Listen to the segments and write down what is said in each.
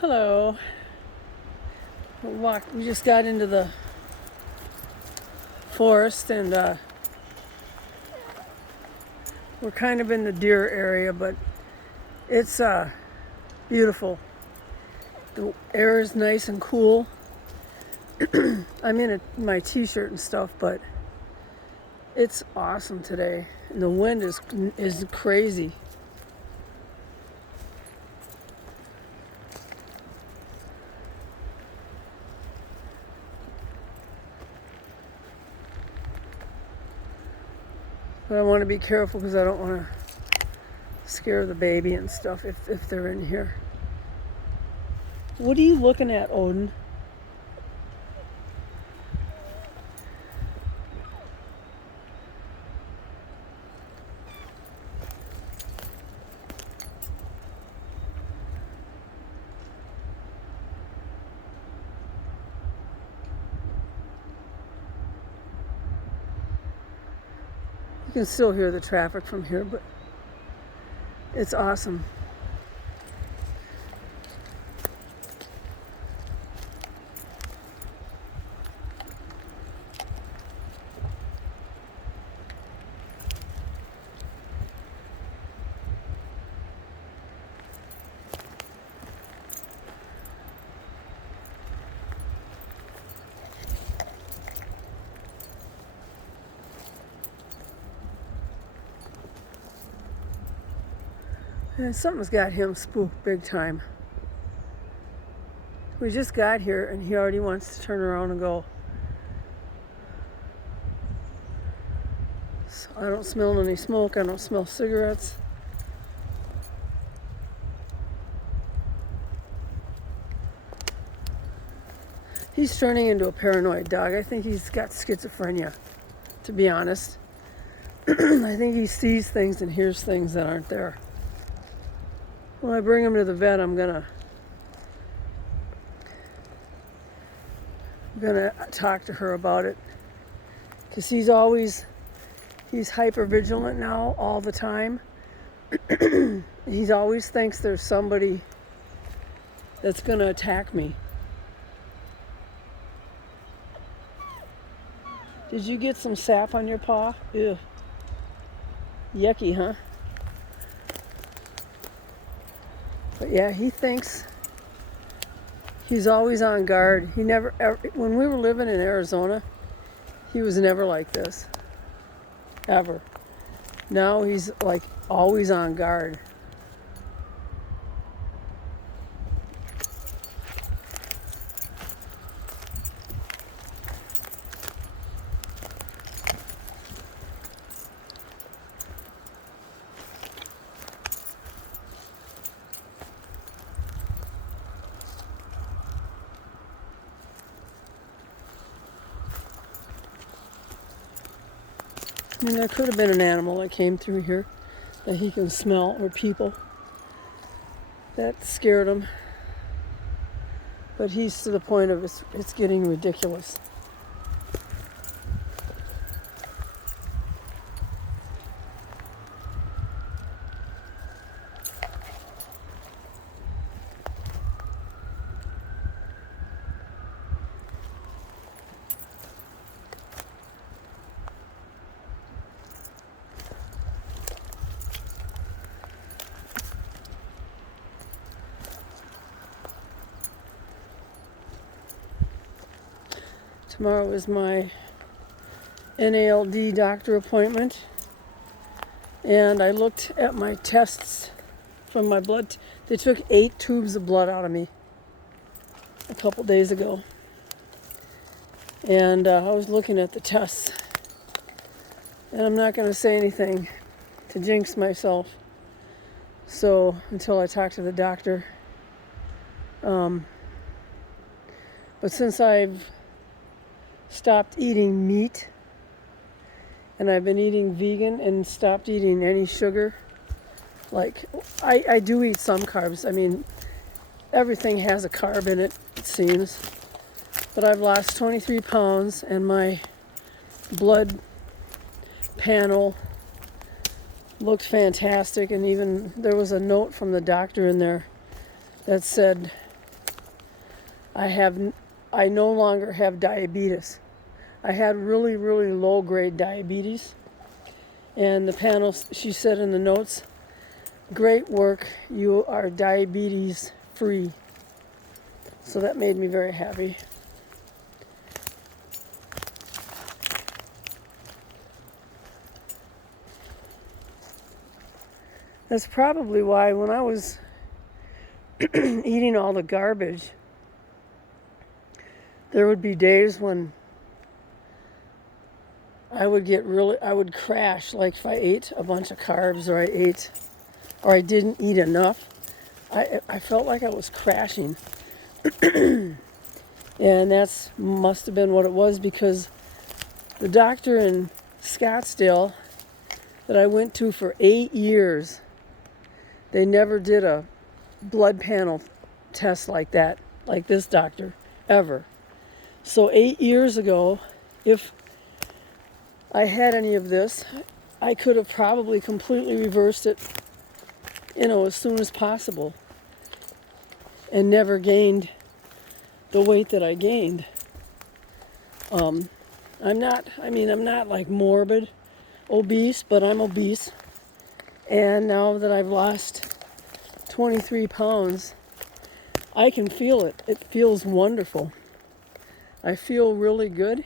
Hello. We just got into the forest and we're kind of in the deer area, but it's beautiful. The air is nice and cool. I'm in my t-shirt and stuff, but it's awesome today. And the wind is crazy. But I want to be careful because I don't want to scare the baby and stuff if they're in here. What are you looking at, Odin? You can still hear the traffic from here, but it's awesome. And something's got him spooked big time. We just got here and he already wants to turn around and go. So I don't smell any smoke. I don't smell cigarettes. He's turning into a paranoid dog. I think he's got schizophrenia, to be honest. I think he sees things and hears things that aren't there. When I bring him to the vet, I'm gonna talk to her about it, because he's hyper vigilant now all the time. He always thinks there's somebody that's gonna attack me. Did you get some sap on your paw? Ew. Yucky, huh? But yeah, he thinks he's always on guard. He never, when we were living in Arizona, he was never like this. Ever. Now he's like always on guard. I mean, there could have been an animal that came through here that he can smell, or people. That scared him. But he's to the point of it's getting ridiculous. Tomorrow is my NALD doctor appointment, and I looked at my tests from my blood. They took 8 tubes of blood out of me a couple days ago, and I was looking at the tests, and I'm not going to say anything to jinx myself, so until I talk to the doctor. But since I've stopped eating meat, and I've been eating vegan and stopped eating any sugar. Like, I do eat some carbs. I mean, everything has a carb in it, it seems. But I've lost 23 pounds, and my blood panel looked fantastic. And even there was a note from the doctor in there that said I no longer have diabetes. I had really, really low grade diabetes. And the panel, she said in the notes, great work, you are diabetes free. So that made me very happy. That's probably why when I was eating all the garbage, there would be days when I would crash. Like if I ate a bunch of carbs or I didn't eat enough, I felt like I was crashing. And that's must have been what it was, because the doctor in Scottsdale that I went to for 8 years, they never did a blood panel test like that, like this doctor, ever. So 8 years ago, if I had any of this, I could have probably completely reversed it, as soon as possible, and never gained the weight that I gained. I'm not like morbid obese, but I'm obese. And now that I've lost 23 pounds, I can feel it. It feels wonderful. I feel really good.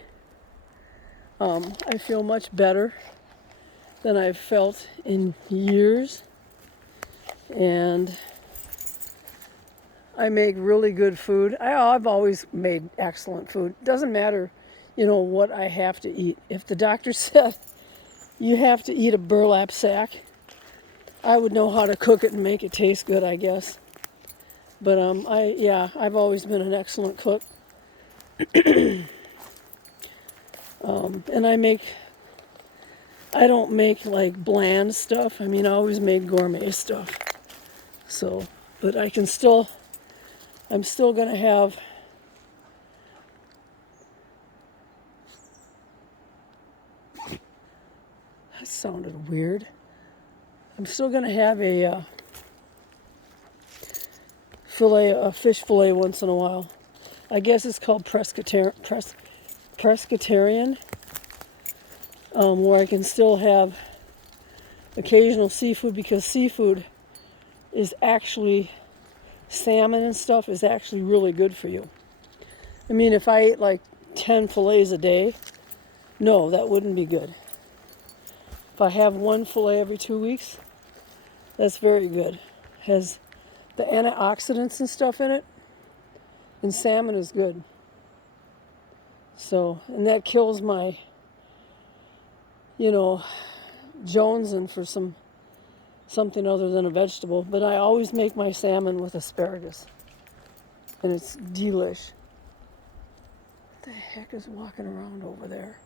I feel much better than I've felt in years. And I make really good food. I've always made excellent food. Doesn't matter, what I have to eat. If the doctor said you have to eat a burlap sack, I would know how to cook it and make it taste good, I guess. But I've always been an excellent cook. And I don't make like bland stuff. I always made gourmet stuff. So, but I'm still gonna have that sounded weird. I'm still gonna have a fish fillet once in a while. I guess it's called pescatarian, where I can still have occasional seafood, because seafood is actually, salmon and stuff is actually really good for you. If I ate like 10 fillets a day, no, that wouldn't be good. If I have one fillet every 2 weeks, that's very good. Has the antioxidants and stuff in it, and salmon is good. So, and that kills my, jonesing for something other than a vegetable. But I always make my salmon with asparagus, and it's delish. What the heck is walking around over there?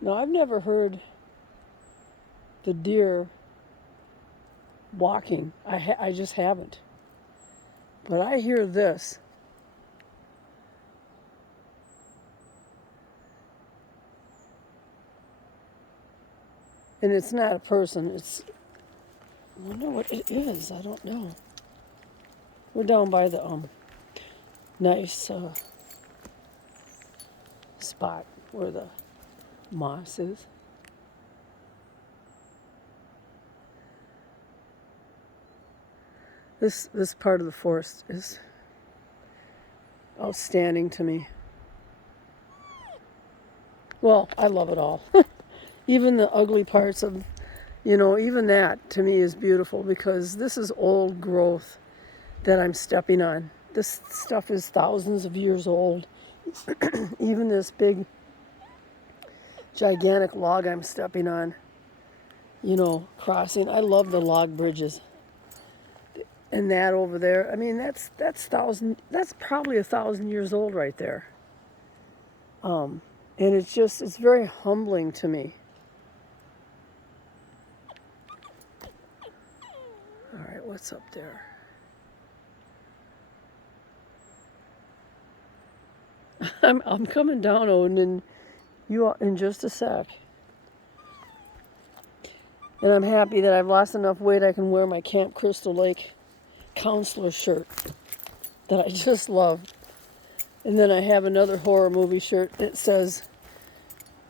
No, I've never heard the deer walking. I just haven't. But I hear this. And it's not a person. I wonder what it is. I don't know. We're down by the nice spot where the moss is. This part of the forest is outstanding to me. Well, I love it all. Even the ugly parts of, even that to me is beautiful, because this is old growth that I'm stepping on. This stuff is thousands of years old. Even this big, gigantic log I'm stepping on, crossing. I love the log bridges. And that over there, that's probably 1,000 years old right there. And it's very humbling to me. All right, what's up there? I'm coming down, Odin, and you in just a sec. And I'm happy that I've lost enough weight I can wear my Camp Crystal Lake counselor shirt that I just love. And then I have another horror movie shirt that says,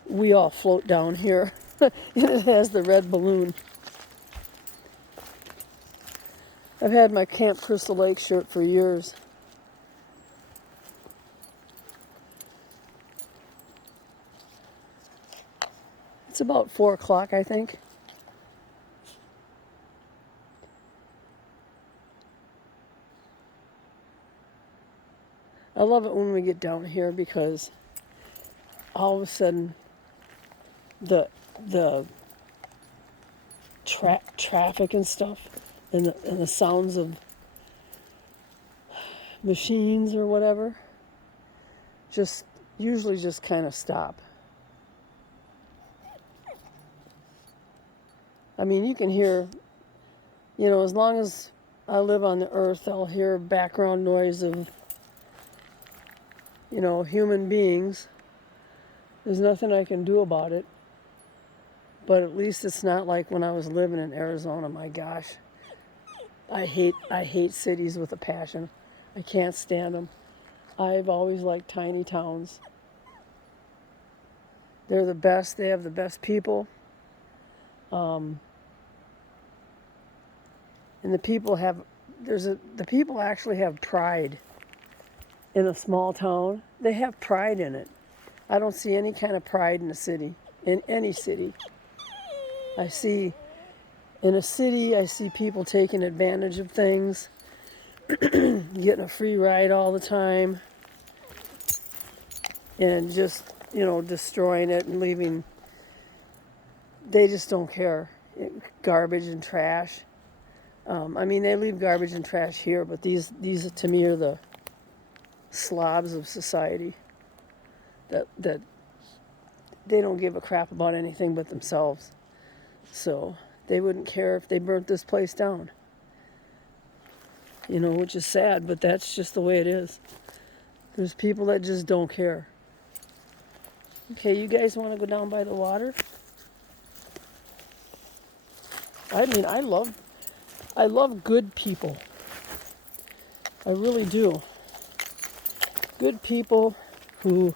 "We all float down here." And it has the red balloon. I've had my Camp Crystal Lake shirt for years. It's about 4 o'clock, I think. I love it when we get down here because all of a sudden the traffic and stuff and the sounds of machines or whatever just usually just kind of stop. I mean, you can hear, as long as I live on the earth, I'll hear background noise of, human beings. There's nothing I can do about it. But at least it's not like when I was living in Arizona. My gosh, I hate cities with a passion. I can't stand them. I've always liked tiny towns. They're the best. They have the best people. And the people actually have pride in a small town. They have pride in it. I don't see any kind of pride in a city, in any city. In a city, I see people taking advantage of things, getting a free ride all the time, and just, destroying it and leaving. They just don't care. Garbage and trash. They leave garbage and trash here, but these to me are the slobs of society that they don't give a crap about anything but themselves. So they wouldn't care if they burnt this place down. Which is sad, but that's just the way it is. There's people that just don't care. Okay, you guys want to go down by the water? I love good people. I really do. Good people who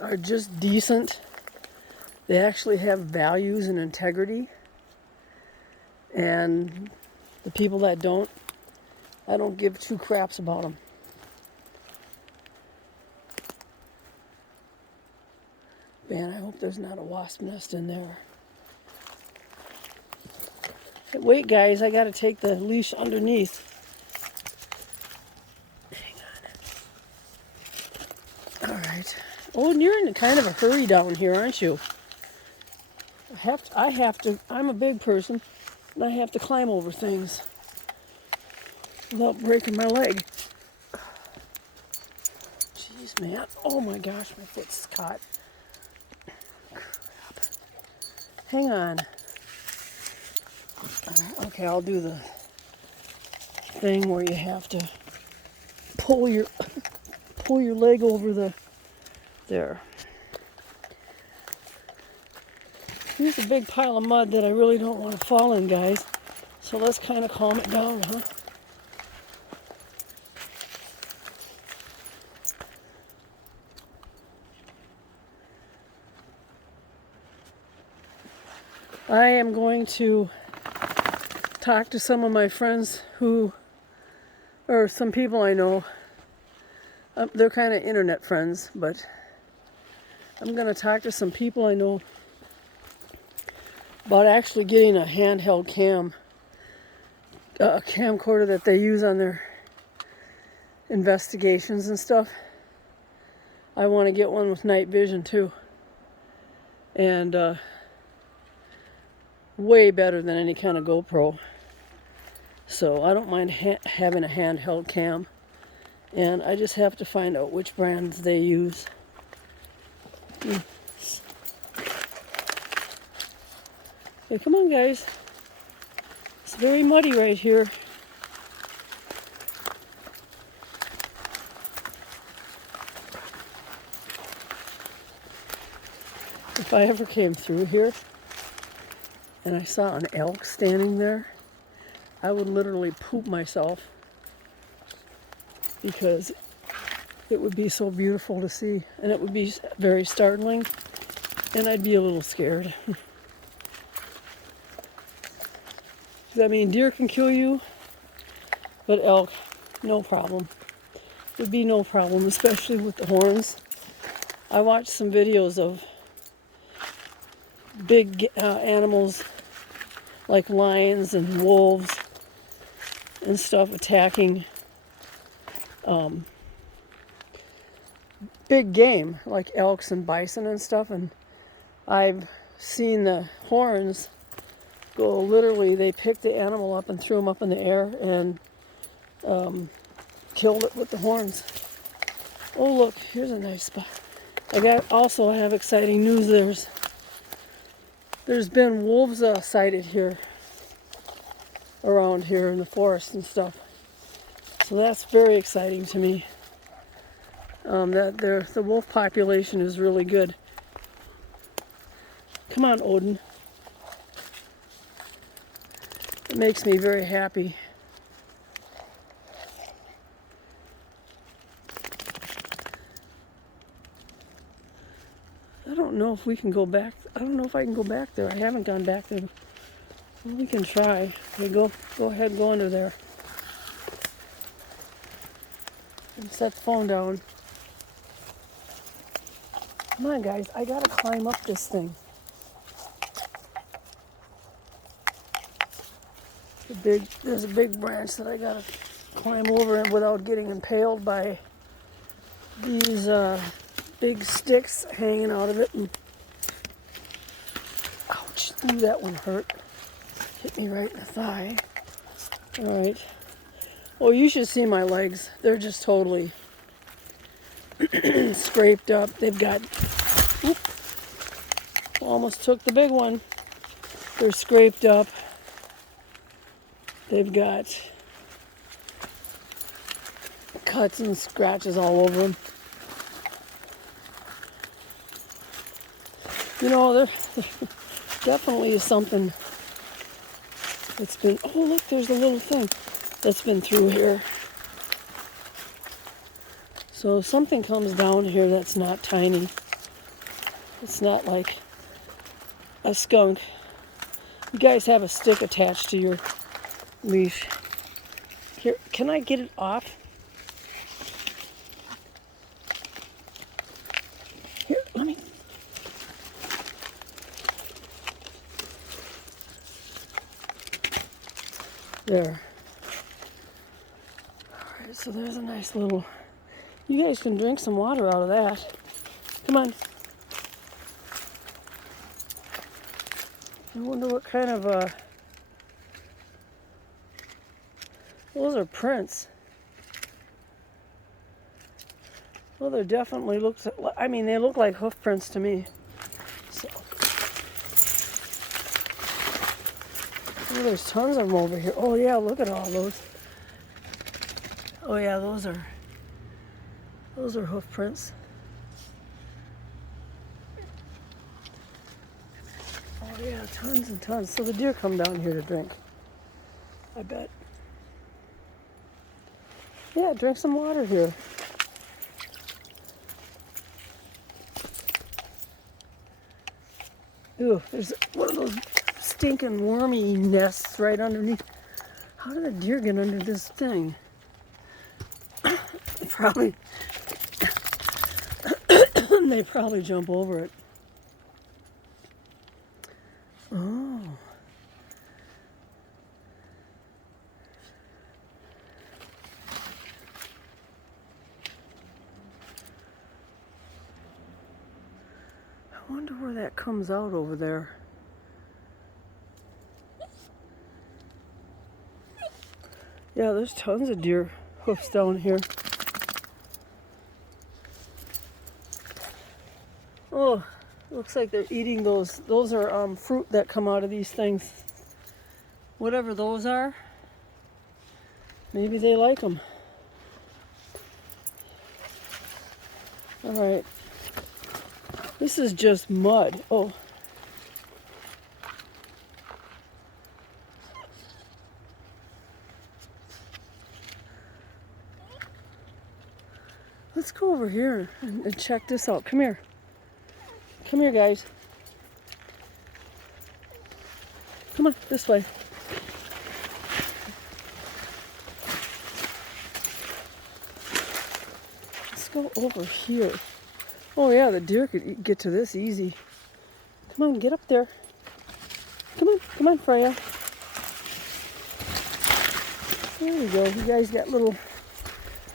are just decent. They actually have values and integrity. And the people that don't, I don't give two craps about them. Man, I hope there's not a wasp nest in there. Hey, wait, guys, I gotta take the leash underneath. Hang on. All right. Oh, and you're in kind of a hurry down here, aren't you? I'm a big person, and I have to climb over things without breaking my leg. Jeez, man. Oh my gosh, my foot's caught. Crap. Hang on. Okay, I'll do the thing where you have to pull your leg over there. Here's a big pile of mud that I really don't want to fall in, guys. So let's kind of calm it down, huh? I am going to talk to some of my friends or some people I know. They're kind of internet friends, but I'm going to talk to some people I know about actually getting a handheld camcorder that they use on their investigations and stuff. I want to get one with night vision too. And way better than any kind of GoPro. So I don't mind having a handheld cam. And I just have to find out which brands they use. Okay, come on, guys. It's very muddy right here. If I ever came through here, and I saw an elk standing there, I would literally poop myself because it would be so beautiful to see, and it would be very startling, and I'd be a little scared. I mean, deer can kill you, but elk, no problem. Would be no problem, especially with the horns. I watched some videos of big animals like lions and wolves and stuff attacking big game like elks and bison and stuff, and I've seen the horns go literally, they picked the animal up and threw him up in the air and killed it with the horns. Oh look, here's a nice spot. I have exciting news. There's been wolves sighted here, around here in the forest and stuff. So that's very exciting to me. The wolf population is really good. Come on, Odin. It makes me very happy. I don't know if we can go back. I don't know if I can go back there. I haven't gone back there. Well, we can try. Okay, go ahead, go under there. And set the phone down. Come on, guys. I gotta climb up this thing. There's a big branch that I gotta climb over without getting impaled by these big sticks hanging out of it. And ouch! Ooh, that one hurt. Hit me right in the thigh. All right. Oh, you should see my legs. They're just totally scraped up. They've got. Oop, almost took the big one. They're scraped up. They've got cuts and scratches all over them. You know, there definitely is something that's been. Oh, look, there's a little thing that's been through here. So something comes down here that's not tiny. It's not like a skunk. You guys have a stick attached to your leash. Here, can I get it off? Here, let me. There. Alright, so there's a nice little. You guys can drink some water out of that. Come on. I wonder what kind of those are prints. Well, they definitely they look like hoof prints to me. So, oh, there's tons of them over here. Oh yeah, look at all those. Oh yeah, those are hoof prints. Oh yeah, tons and tons. So the deer come down here to drink, I bet. Yeah, drink some water here. Ooh, there's one of those stinking wormy nests right underneath. How did a deer get under this thing? Probably, they probably jump over it. Oh. I wonder where that comes out over there. Yeah, there's tons of deer hoofs down here. Oh, looks like they're eating those. Those are fruit that come out of these things. Whatever those are, maybe they like them. All right. This is just mud. Oh. Let's go over here and check this out. Come here. Come here, guys. Come on, this way. Let's go over here. Oh yeah, the deer could get to this easy. Come on, get up there. Come on, Freya. There you go. You guys got little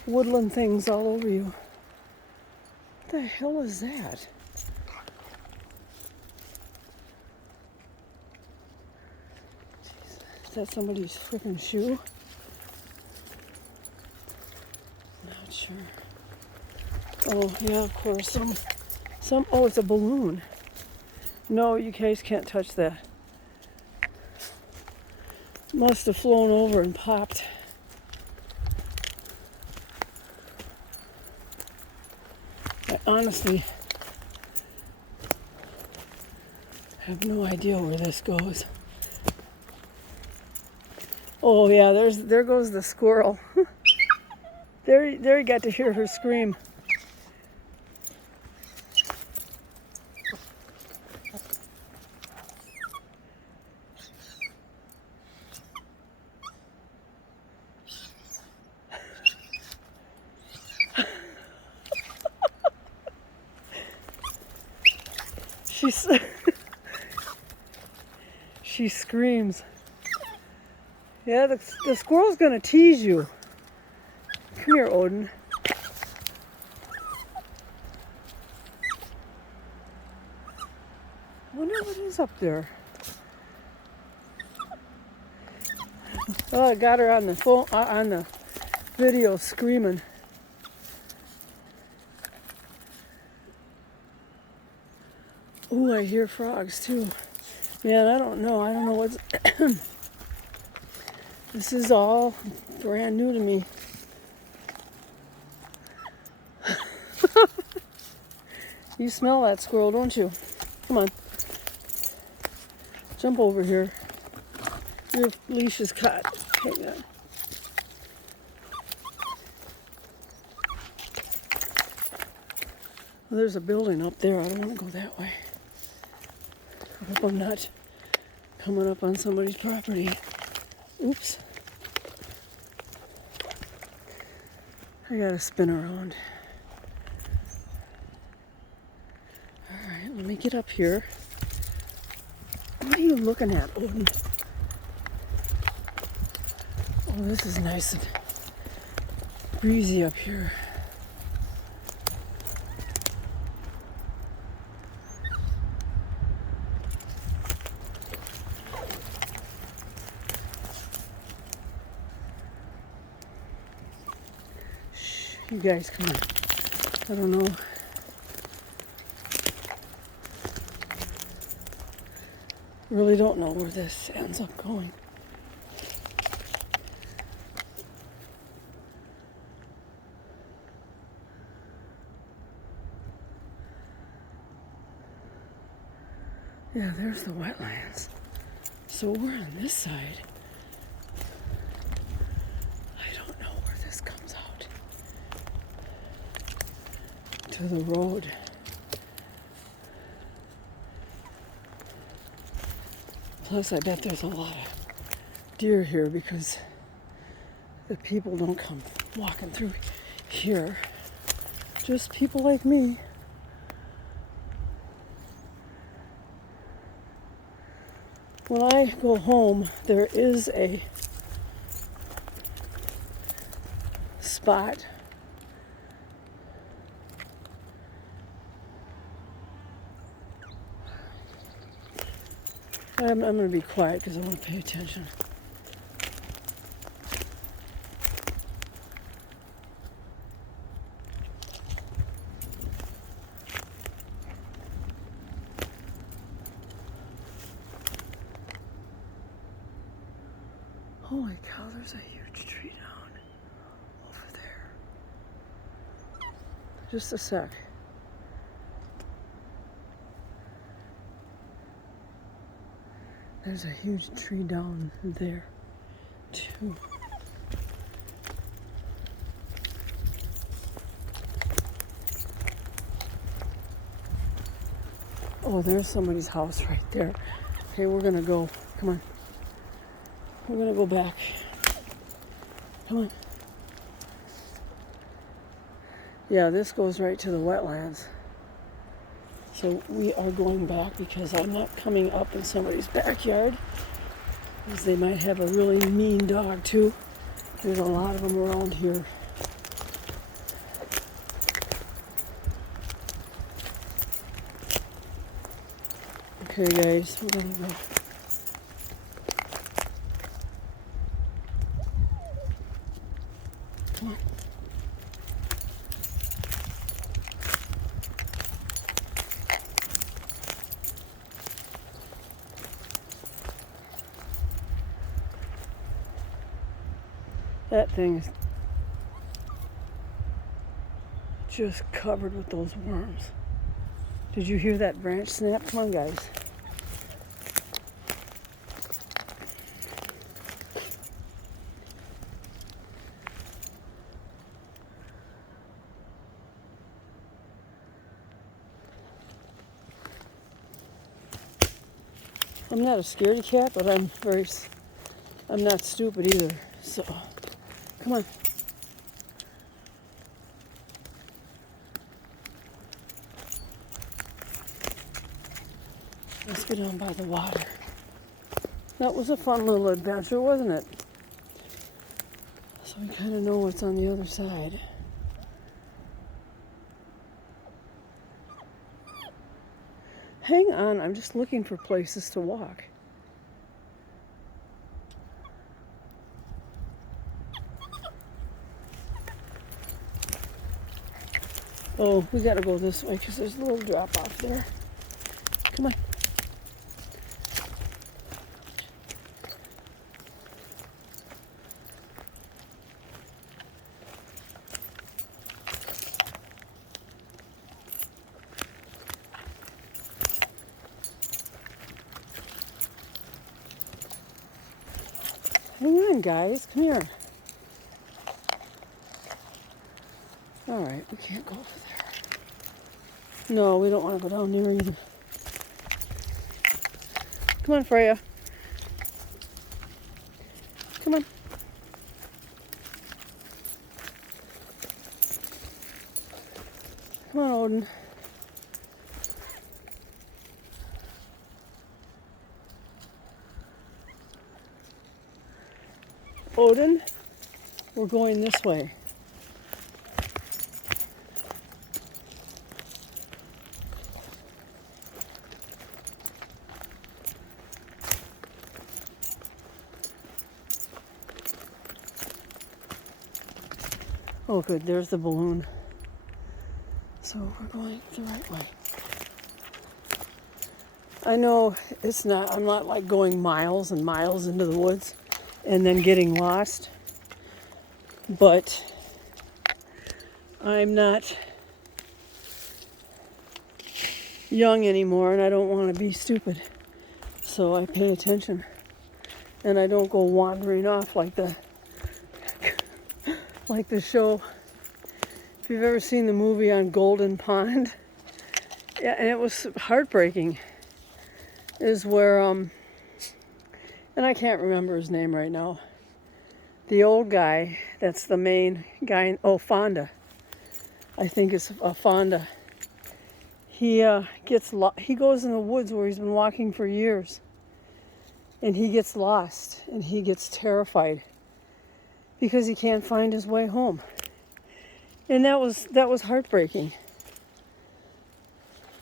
woodland things all over you. What the hell is that? Jeez. Is that somebody's freaking shoe? Not sure. Oh, yeah, of course. Oh, it's a balloon. No, you guys can't touch that. Must have flown over and popped. I honestly have no idea where this goes. Oh yeah, there goes the squirrel. There you got to hear her scream. She screams. Yeah, the squirrel's gonna tease you. Come here, Odin. I wonder what is up there. Oh, I got her on the phone, on the video screaming. Ooh, I hear frogs too. Man, I don't know what's... This is all brand new to me. You smell that squirrel, don't you? Come on. Jump over here. Your leash is cut. Hang on. Well, there's a building up there. I don't want to go that way. I hope I'm not coming up on somebody's property. Oops. I gotta spin around. Alright, let me get up here. What are you looking at, Odin? Oh, this is nice and breezy up here. You guys, come on. I don't know. Really don't know where this ends up going. Yeah, there's the wetlands. So we're on this side. I don't know where this comes out. To the road. Plus, I bet there's a lot of deer here because the people don't come walking through here. Just people like me. When I go home, there is a spot I'm going to be quiet because I want to pay attention. Holy cow, there's a huge tree down over there. Just a sec. There's a huge tree down there, too. Oh, there's somebody's house right there. Okay, we're gonna go. Come on. We're gonna go back. Come on. Yeah, this goes right to the wetlands. So we are going back because I'm not coming up in somebody's backyard, because they might have a really mean dog too. There's a lot of them around here. Okay guys, we're gonna go. Come on. That thing is just covered with those worms. Did you hear that branch snap? Come on guys. I'm not a scaredy cat, but I'm not stupid either. So, come on. Let's go down by the water. That was a fun little adventure, wasn't it? So we kind of know what's on the other side. Hang on, I'm just looking for places to walk. Oh, we gotta go this way because there's a little drop off there. Come on. Hang on, guys. Come here. All right, we can't go over there. No, we don't want to go down there either. Come on, Freya. Come on. Come on, Odin. Odin, we're going this way. Oh, good. There's the balloon. So we're going the right way. I know it's not, I'm not like going miles and miles into the woods and then getting lost, but I'm not young anymore and I don't want to be stupid. So I pay attention and I don't go wandering off like the show. If you've ever seen the movie on Golden Pond, yeah, and it was heartbreaking, is where and I can't remember his name right now. The old guy, that's the main guy, Fonda. I think it's Fonda. He he goes in the woods where he's been walking for years, and he gets lost and he gets terrified because he can't find his way home. And that was heartbreaking.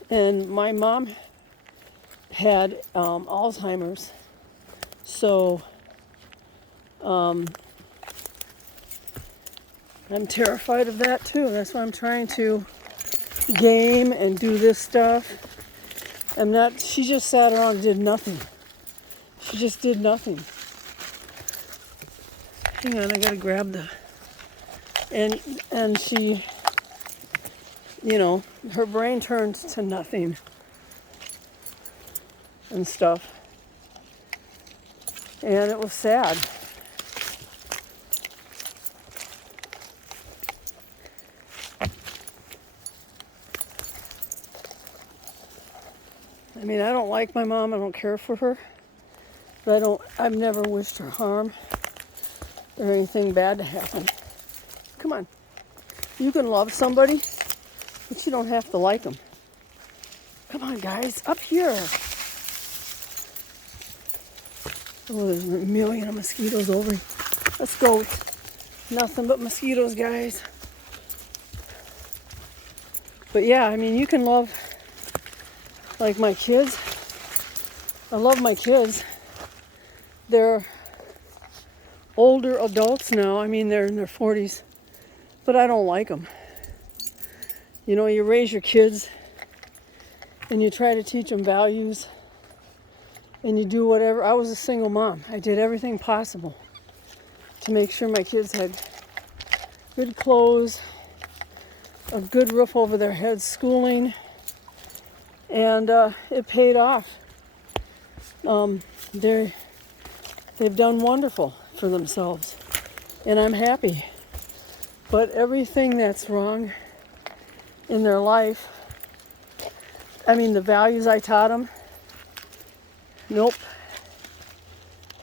And my mom had Alzheimer's, so I'm terrified of that too. That's why I'm trying to game and do this stuff. She just sat around and did nothing. She just did nothing. Hang on, I gotta grab the, and she, her brain turned to nothing and stuff. And it was sad. I mean, I don't like my mom. I don't care for her. But I've never wished her harm or anything bad to happen. Come on. You can love somebody, but you don't have to like them. Come on, guys. Up here. Oh, there's a million of mosquitoes over here. Let's go. Nothing but mosquitoes, guys. But yeah, I mean, you can love, like my kids. I love my kids. They're older adults now. I mean, they're in their 40s. But I don't like them. You know, you raise your kids and you try to teach them values and you do whatever. I was a single mom. I did everything possible to make sure my kids had good clothes, a good roof over their heads, schooling, and it paid off. They've done wonderful for themselves, and I'm happy. But everything that's wrong in their life, I mean, the values I taught them, nope.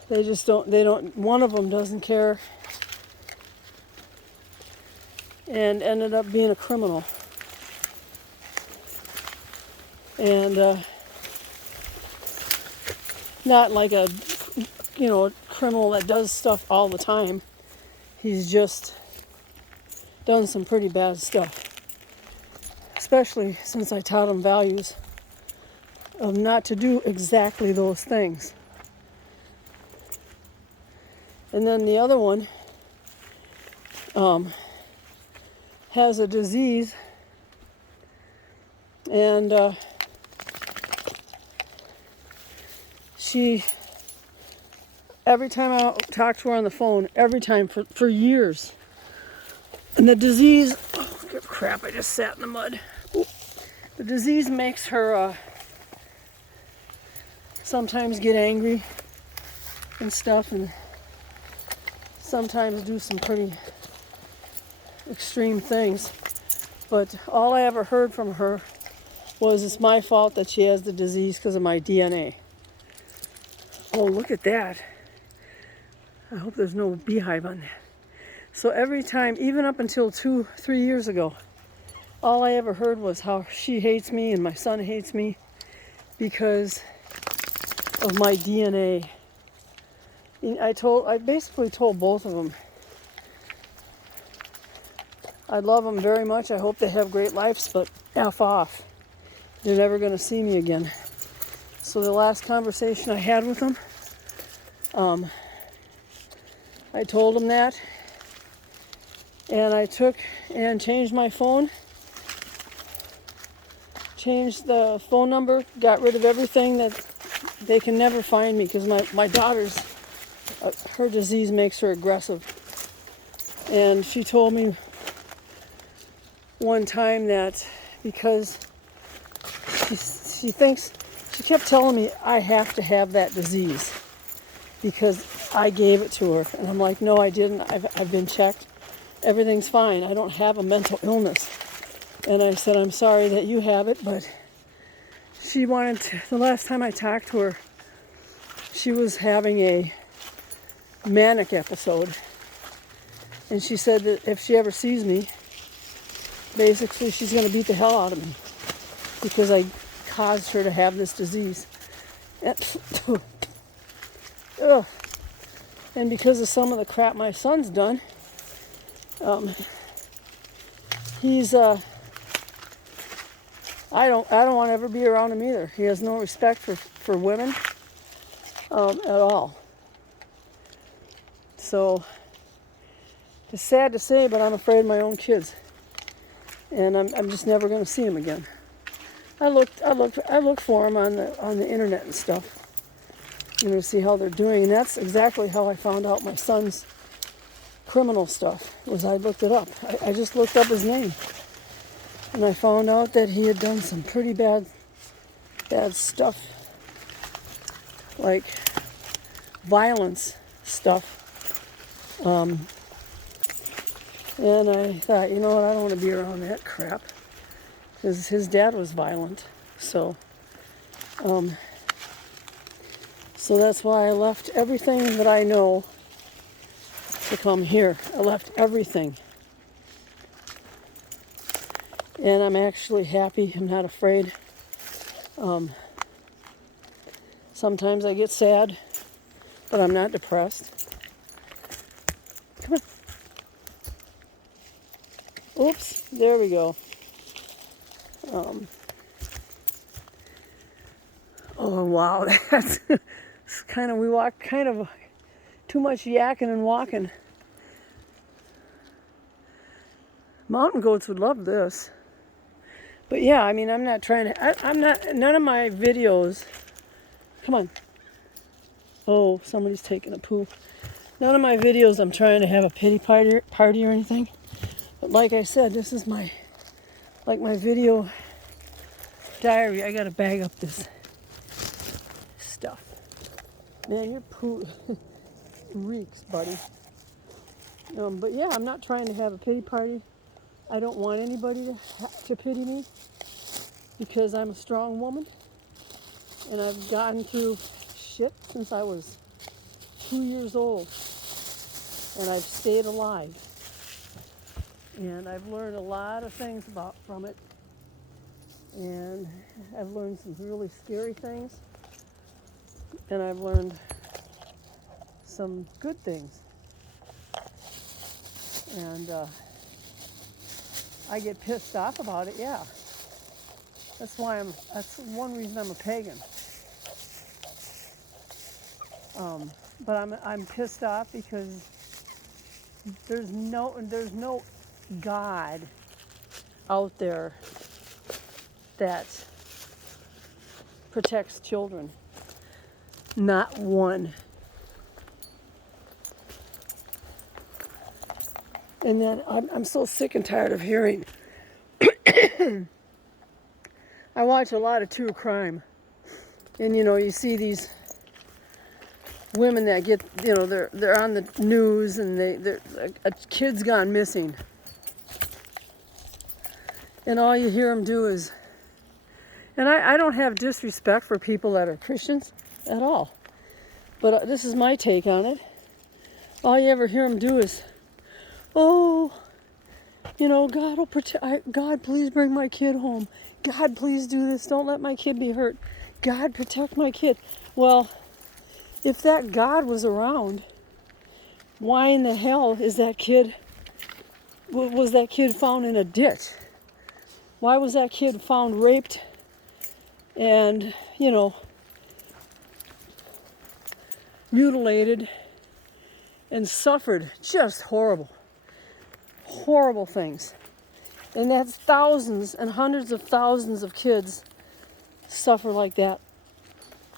They just don't, one of them doesn't care and ended up being a criminal. And not like a, criminal that does stuff all the time. He's just done some pretty bad stuff. Especially since I taught him values of not to do exactly those things. And then the other one has a disease, and she, every time I talk to her on the phone, every time for years, and the disease, oh crap, I just sat in the mud. The disease makes her sometimes get angry and stuff, and sometimes do some pretty extreme things. But all I ever heard from her was it's my fault that she has the disease because of my DNA. Oh, look at that. I hope there's no beehive on that. So every time, even up until 2-3 years ago, all I ever heard was how she hates me and my son hates me because of my DNA. I basically told both of them I love them very much. I hope they have great lives, but F off. They're never going to see me again. So the last conversation I had with them, I told them that, and I took and changed my phone, changed the phone number, got rid of everything that they can never find me, because my daughter's, her disease makes her aggressive. And she told me one time that because she thinks, she kept telling me I have to have that disease because I gave it to her. And I'm like, no, I didn't. I've been checked. Everything's fine. I don't have a mental illness. And I said, I'm sorry that you have it, but she wanted to, the last time I talked to her, she was having a manic episode. And she said that if she ever sees me, basically she's going to beat the hell out of me because I caused her to have this disease. And because of some of the crap my son's done, he's I don't want to ever be around him either. He has no respect for women at all. So it's sad to say, but I'm afraid of my own kids, and I'm just never going to see him again. I look for them on the internet and stuff, to see how they're doing, and that's exactly how I found out my son's criminal stuff. Was I looked it up. I just looked up his name, and I found out that he had done some pretty bad stuff, like violence stuff. And I thought, you know what, I don't want to be around that crap, because his dad was violent. So So that's why I left everything that I know to come here. I left everything. And I'm actually happy. I'm not afraid. Sometimes I get sad, but I'm not depressed. Come on. Oops, there we go. Oh, wow, that's kind of, we walk kind of too much yakking and walking. Mountain goats would love this. But yeah, I mean, I'm not trying to, I'm not, none of my videos, come on. Oh, somebody's taking a poo. None of my videos I'm trying to have a pity party or anything. But like I said, this is my video diary. I gotta bag up this stuff. Man, your poo reeks, buddy. But yeah, I'm not trying to have a pity party. I don't want anybody to pity me because I'm a strong woman and I've gotten through shit since I was 2 years old and I've stayed alive. And I've learned a lot of things from it. And I've learned some really scary things. And I've learned some good things. And I get pissed off about it, yeah. That's one reason I'm a pagan. But I'm pissed off because there's no God out there that protects children. Not one. And then I'm so sick and tired of hearing. I watch a lot of true crime. And you see these women that get, they're on the news and a kid's gone missing. And all you hear them do is, and I don't have disrespect for people that are Christians at all. But this is my take on it. All you ever hear them do is, oh, God will protect. God, please bring my kid home. God, please do this. Don't let my kid be hurt. God, protect my kid. Well, if that God was around, why in the hell was that kid found in a ditch? Why was that kid found raped and, mutilated and suffered just horrible things? And that's thousands and hundreds of thousands of kids suffer like that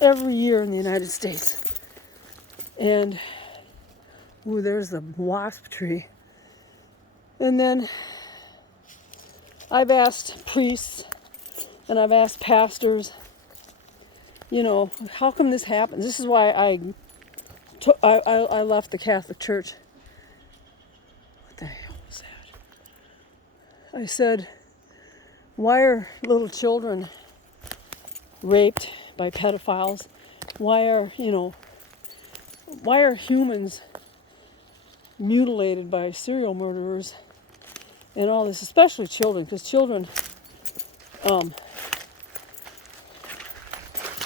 every year in the United States. And there's the wasp tree. And then I've asked priests and I've asked pastors, how come this happens? This is why I left the Catholic Church. What the hell was that? I said, why are little children raped by pedophiles? Why are humans mutilated by serial murderers and all this, especially children, because children,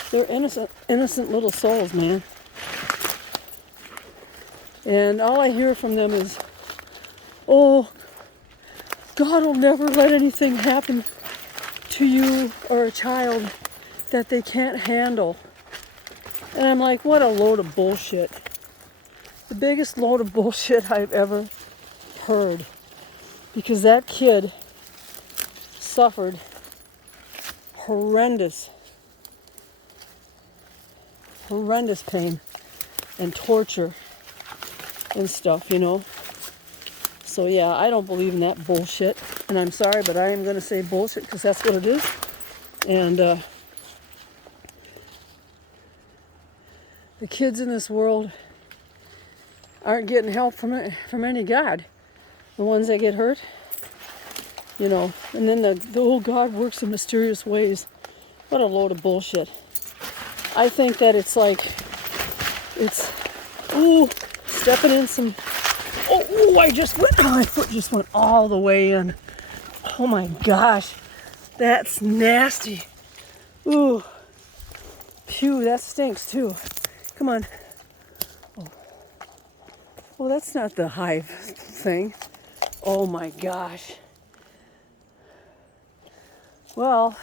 they're innocent little souls, man. And all I hear from them is, oh, God will never let anything happen to you or a child that they can't handle. And I'm like, what a load of bullshit. The biggest load of bullshit I've ever heard. Because that kid suffered horrendous pain and torture and stuff, So yeah, I don't believe in that bullshit. And I'm sorry, but I am going to say bullshit because that's what it is. And the kids in this world aren't getting help from any God. The ones that get hurt, and then the oh, God works in mysterious ways. What a load of bullshit. I think that it's like, it's, ooh, stepping in some, oh, I just went, my foot just went all the way in. Oh my gosh, that's nasty. Ooh, phew, that stinks too. Come on. Oh, well, that's not the hive thing. Oh my gosh. Well,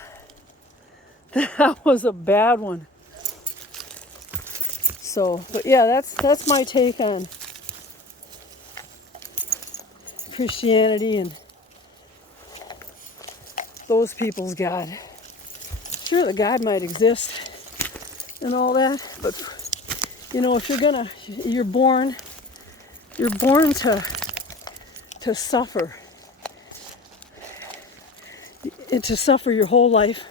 that was a bad one. So, but yeah, that's my take on Christianity and those people's God. Sure, the God might exist and all that, but you know, if you're born to suffer, and to suffer your whole life,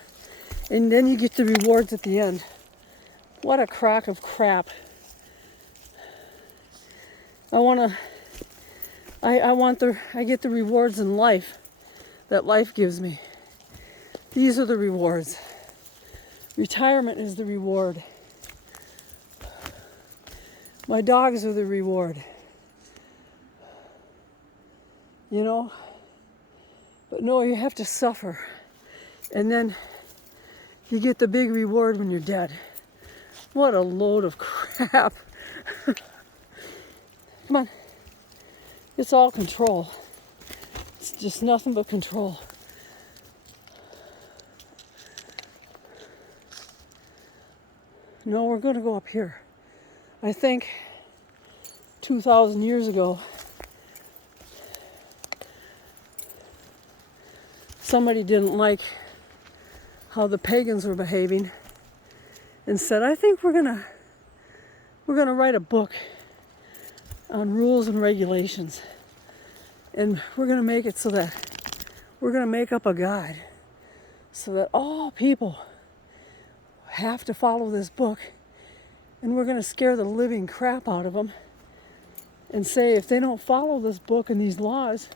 and then you get the rewards at the end. What a crock of crap. I get the rewards in life that life gives me. These are the rewards. Retirement is the reward. My dogs are the reward. You know? But no, you have to suffer. And then you get the big reward when you're dead. What a load of crap. Come on. It's all control. It's just nothing but control. No, we're going to go up here. I think 2,000 years ago, somebody didn't like how the pagans were behaving and said, I think we're gonna write a book on rules and regulations, and we're gonna make it so that we're gonna make up a God so that all people have to follow this book, and we're gonna scare the living crap out of them and say if they don't follow this book and these laws,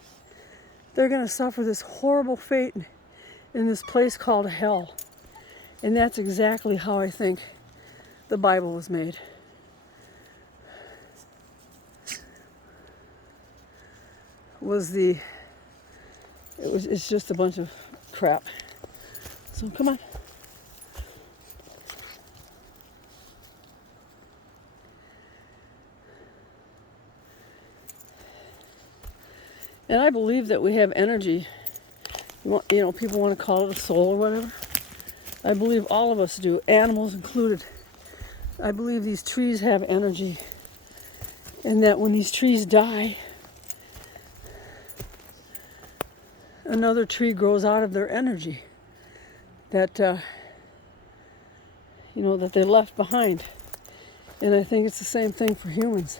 they're gonna suffer this horrible fate in this place called hell. And that's exactly how I think the Bible was made. It's just a bunch of crap. So come on. And I believe that we have energy. You know, people want to call it a soul or whatever. I believe all of us do, animals included. I believe these trees have energy, and that when these trees die, another tree grows out of their energy that that they left behind. And I think it's the same thing for humans.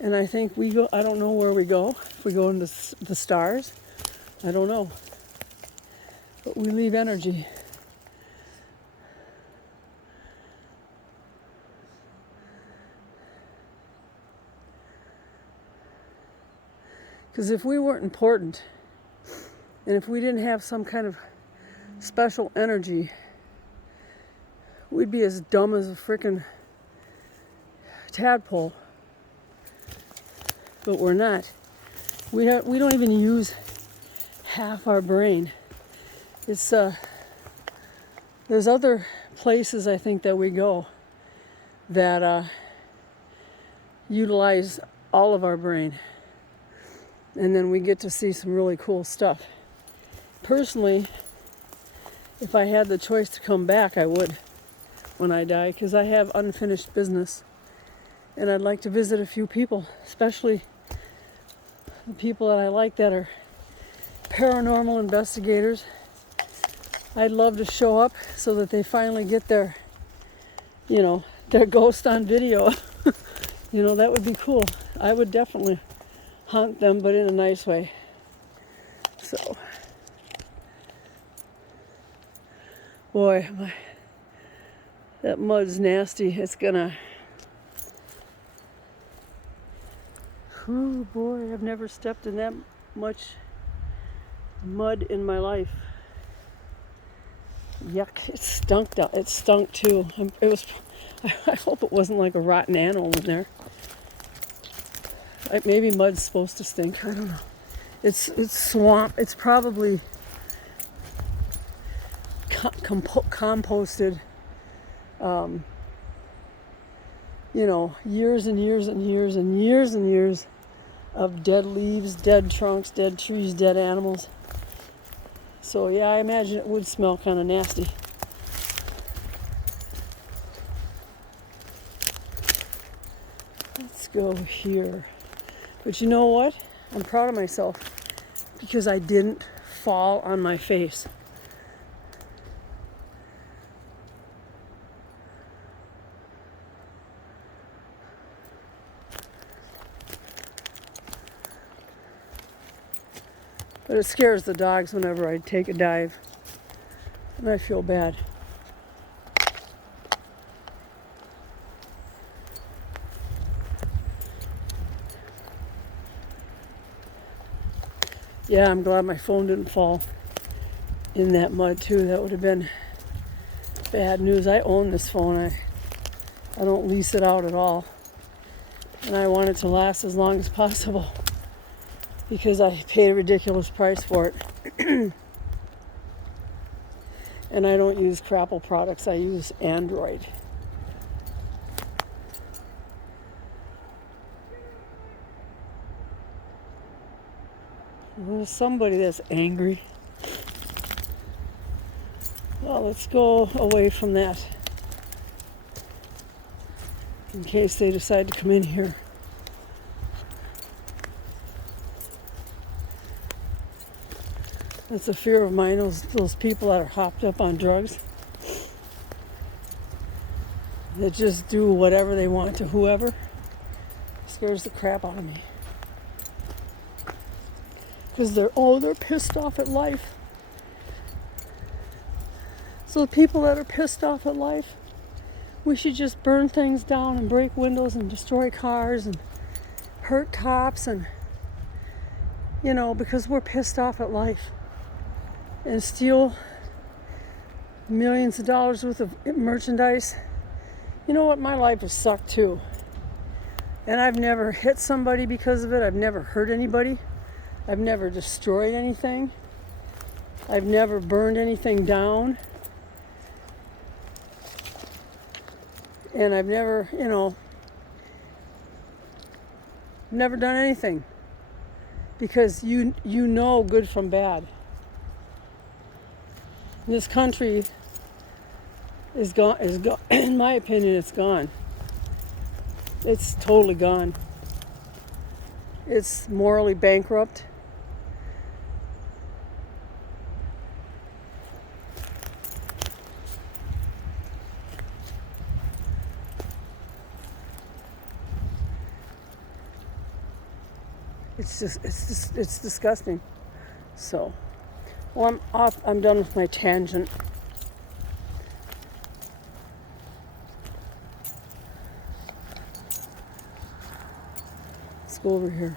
And I think I don't know where we go. If we go into the stars, I don't know. But we leave energy. Because if we weren't important, and if we didn't have some kind of special energy, we'd be as dumb as a frickin' tadpole. But we're not. We don't even use half our brain. It's there's other places I think that we go that utilize all of our brain, and then we get to see some really cool stuff. Personally, if I had the choice to come back, I would when I die, because I have unfinished business, and I'd like to visit a few people, especially the people that I like that are paranormal investigators. I'd love to show up so that they finally get their ghost on video. That would be cool. I would definitely haunt them, but in a nice way. So, boy, that mud's nasty. It's gonna... Oh boy, I've never stepped in that much mud in my life. Yuck! It stunk. It stunk too. It was. I hope it wasn't like a rotten animal in there. Maybe mud's supposed to stink. I don't know. It's swamp. It's probably composted. Years and years and years and years and years of dead leaves, dead trunks, dead trees, dead animals. So yeah, I imagine it would smell kind of nasty. Let's go here. But you know what? I'm proud of myself because I didn't fall on my face. But it scares the dogs whenever I take a dive. And I feel bad. Yeah, I'm glad my phone didn't fall in that mud too. That would have been bad news. I own this phone. I don't lease it out at all. And I want it to last as long as possible because I paid a ridiculous price for it. And I don't use Crapple products. I use Android. There's somebody that's angry. Well, let's go away from that in case they decide to come in here. That's a fear of mine, those people that are hopped up on drugs that just do whatever they want to whoever. Scares the crap out of me. Because they're pissed off at life. So the people that are pissed off at life, we should just burn things down and break windows and destroy cars and hurt cops and, because we're pissed off at life. And steal millions of dollars worth of merchandise. You know what? My life has sucked too. And I've never hit somebody because of it. I've never hurt anybody. I've never destroyed anything. I've never burned anything down. And I've never, never done anything. Because you know good from bad. This country is gone. In my opinion, it's gone. It's totally gone. It's morally bankrupt. It's disgusting. So. Well, I'm off. I'm done with my tangent. Let's go over here.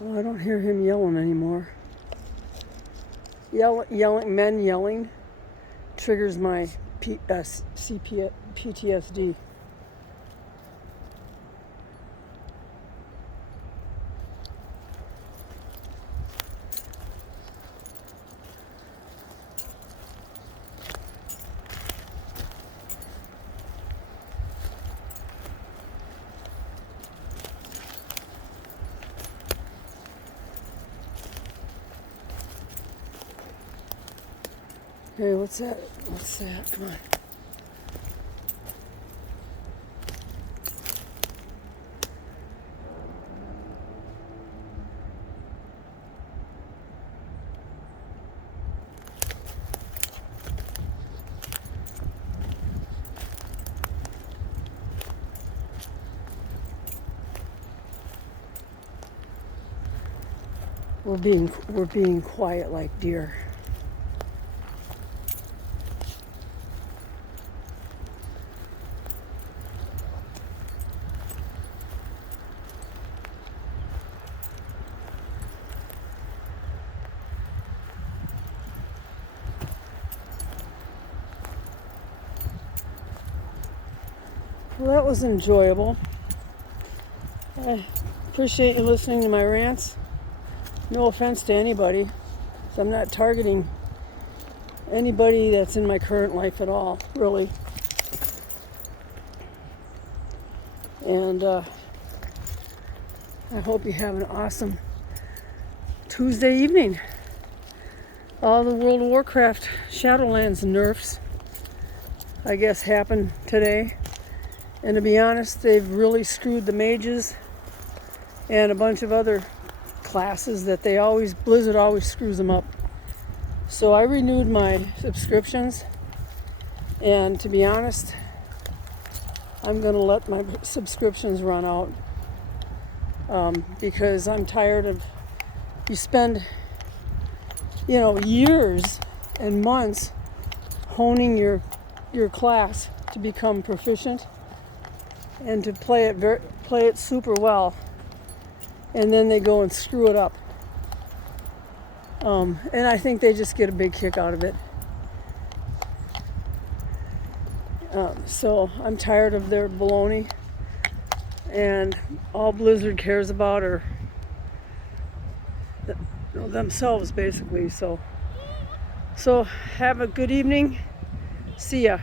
Oh, I don't hear him yelling anymore. Men yelling triggers my PTSD. Hey, what's that? Come on. We're being quiet like deer. Well, that was enjoyable. I appreciate you listening to my rants. No offense to anybody. So I'm not targeting anybody that's in my current life at all, really. And I hope you have an awesome Tuesday evening. All the World of Warcraft Shadowlands nerfs, I guess, happened today. And to be honest, they've really screwed the mages and a bunch of other classes that Blizzard always screws them up. So I renewed my subscriptions, and to be honest, I'm going to let my subscriptions run out because I'm tired of, you spend, years and months honing your class to become proficient and to play it super well, and then they go and screw it up. And I think they just get a big kick out of it. So I'm tired of their baloney, and all Blizzard cares about are themselves, basically. So have a good evening. See ya.